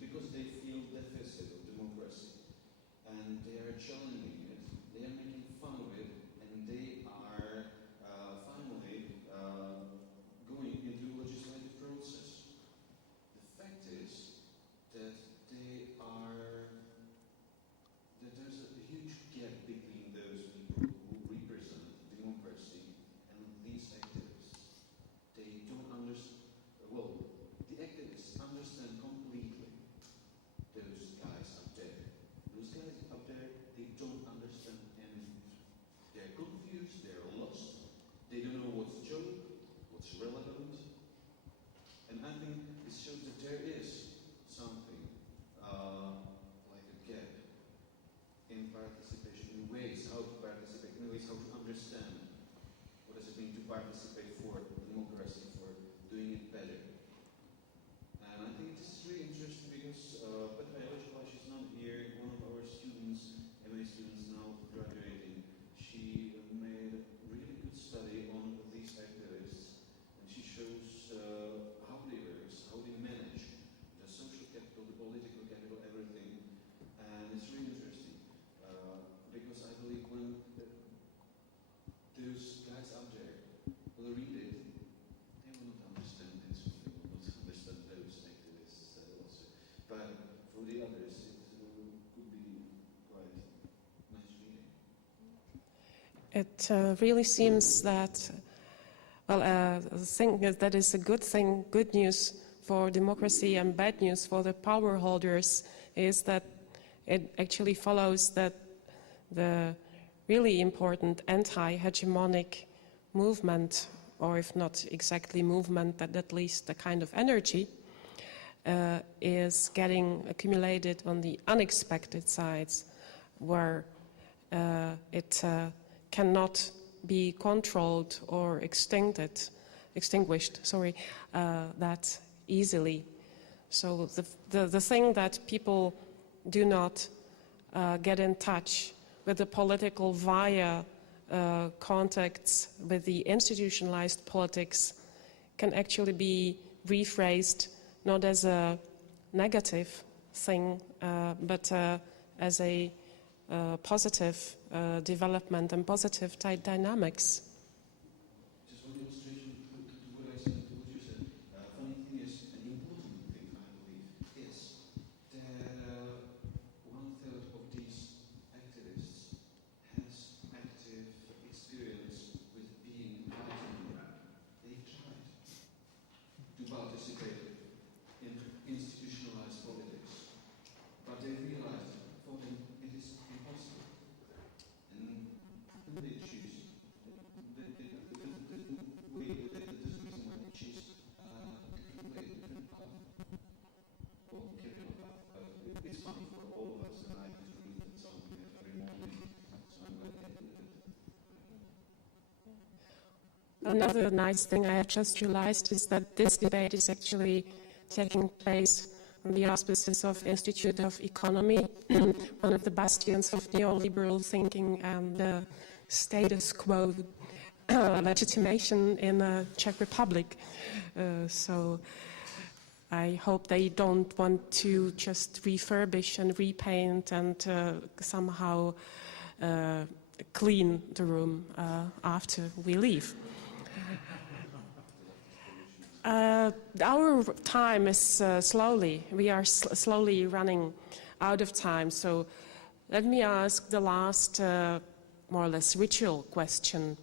because they feel deficit of democracy. And they are challenging it, they are making fun of it, and they are finally going into the legislative process. The fact is that there's a huge gap between those people who represent democracy and these activists. They don't understand, well, the activists understand completely those guys up there. Those guys up there, they don't understand anything. They're confused, they're lost, they don't know what's joke, what's relevant. And I think this shows that there is something like a gap in participation, in ways how to participate, in ways how to understand what does it mean to participate for democracy, for doing it better. And I think this is really interesting because Petra Jelešová, she's not here, one of our students, MA students now graduating, she made a really good study on these activists, and she shows how they work, how they manage the social capital, the political capital, everything. And it's really interesting because I believe when those guys out there will read it, they will not understand this, they will not understand those activists also. But for the others, it could be quite nice reading. It really seems that, well, the thing is that is a good thing, good news for democracy and bad news for the power holders is that it actually follows that the really important anti-hegemonic movement, or if not exactly movement, but at least a kind of energy, is getting accumulated on the unexpected sides where it cannot be controlled or extinguished that easily. So the thing that people do not get in touch with the political via contacts with the institutionalized politics can actually be rephrased not as a negative thing, but as a positive development and positive dynamics. Just one illustration to what I said, to what you said. Funny thing is, an important thing, I believe, is that 1/3 of these activists has active experience with being invited. They've tried to participate in institutionalized politics, but they realized for them it is impossible. And they choose. The reason why they choose a different way, a different path. Well, carry on. It's fun for all of us, and I have to read that song every morning, so I'm going to do it. Another nice thing I have just realized is that this debate is actually taking place on the auspices of Institute of Economy, one of the bastions of neoliberal thinking and the status quo legitimation in the Czech Republic. So I hope they don't want to just refurbish and repaint and somehow clean the room after we leave. Our time is we are slowly running out of time, so let me ask the last more or less ritual question.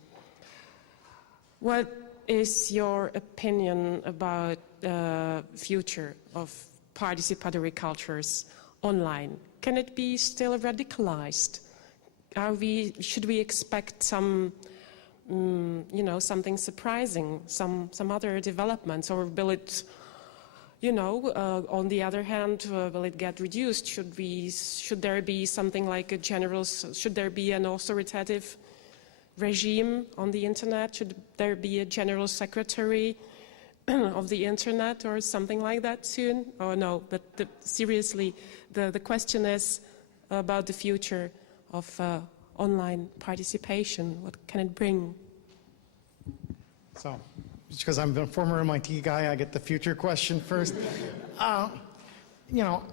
What is your opinion about the future of participatory cultures online? Can it be still radicalized? Should we expect some something surprising, some other developments, or will it, on the other hand, will it get reduced? Should there be something like should there be an authoritative regime on the internet? Should there be a general secretary of the internet or something like that soon? Oh no, but seriously, the question is about the future of online participation. What can it bring? So, just because I'm a former MIT guy, I get the future question first. You know,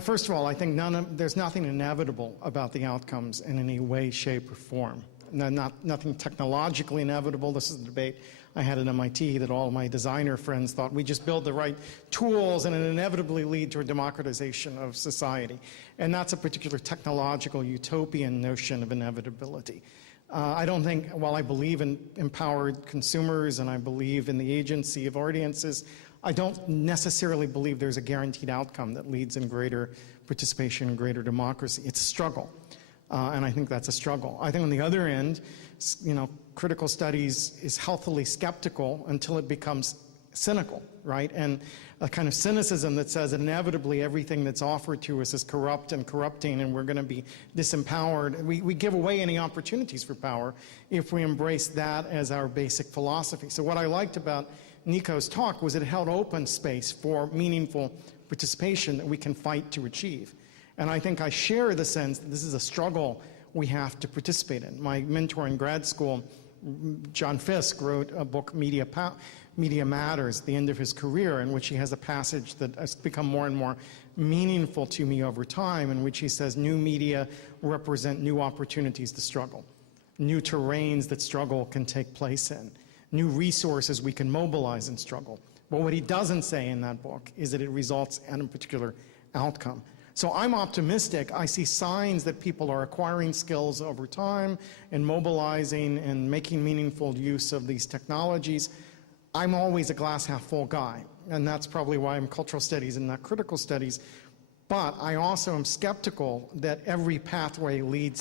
first of all, I think there's nothing inevitable about the outcomes in any way, shape, or form. Nothing technologically inevitable. This is the debate I had at MIT that all my designer friends thought we just build the right tools and it inevitably lead to a democratization of society. And that's a particular technological utopian notion of inevitability. I don't think, while I believe in empowered consumers and I believe in the agency of audiences, I don't necessarily believe there's a guaranteed outcome that leads in greater participation and greater democracy. It's a struggle, and I think that's a struggle. I think on the other end, you know, critical studies is healthily skeptical until it becomes cynical, right? And a kind of cynicism that says inevitably everything that's offered to us is corrupt and corrupting and we're going to be disempowered. We give away any opportunities for power if we embrace that as our basic philosophy. So what I liked about Nico's talk was it held open space for meaningful participation that we can fight to achieve. And I think I share the sense that this is a struggle we have to participate in. My mentor in grad school, John Fisk, wrote a book, Media Matters, at the end of his career, in which he has a passage that has become more and more meaningful to me over time, in which he says new media represent new opportunities to struggle, new terrains that struggle can take place in, new resources we can mobilize and struggle. But what he doesn't say in that book is that it results in a particular outcome. So I'm optimistic. I see signs that people are acquiring skills over time and mobilizing and making meaningful use of these technologies. I'm always a glass half full guy, and that's probably why I'm cultural studies and not critical studies. But I also am skeptical that every pathway leads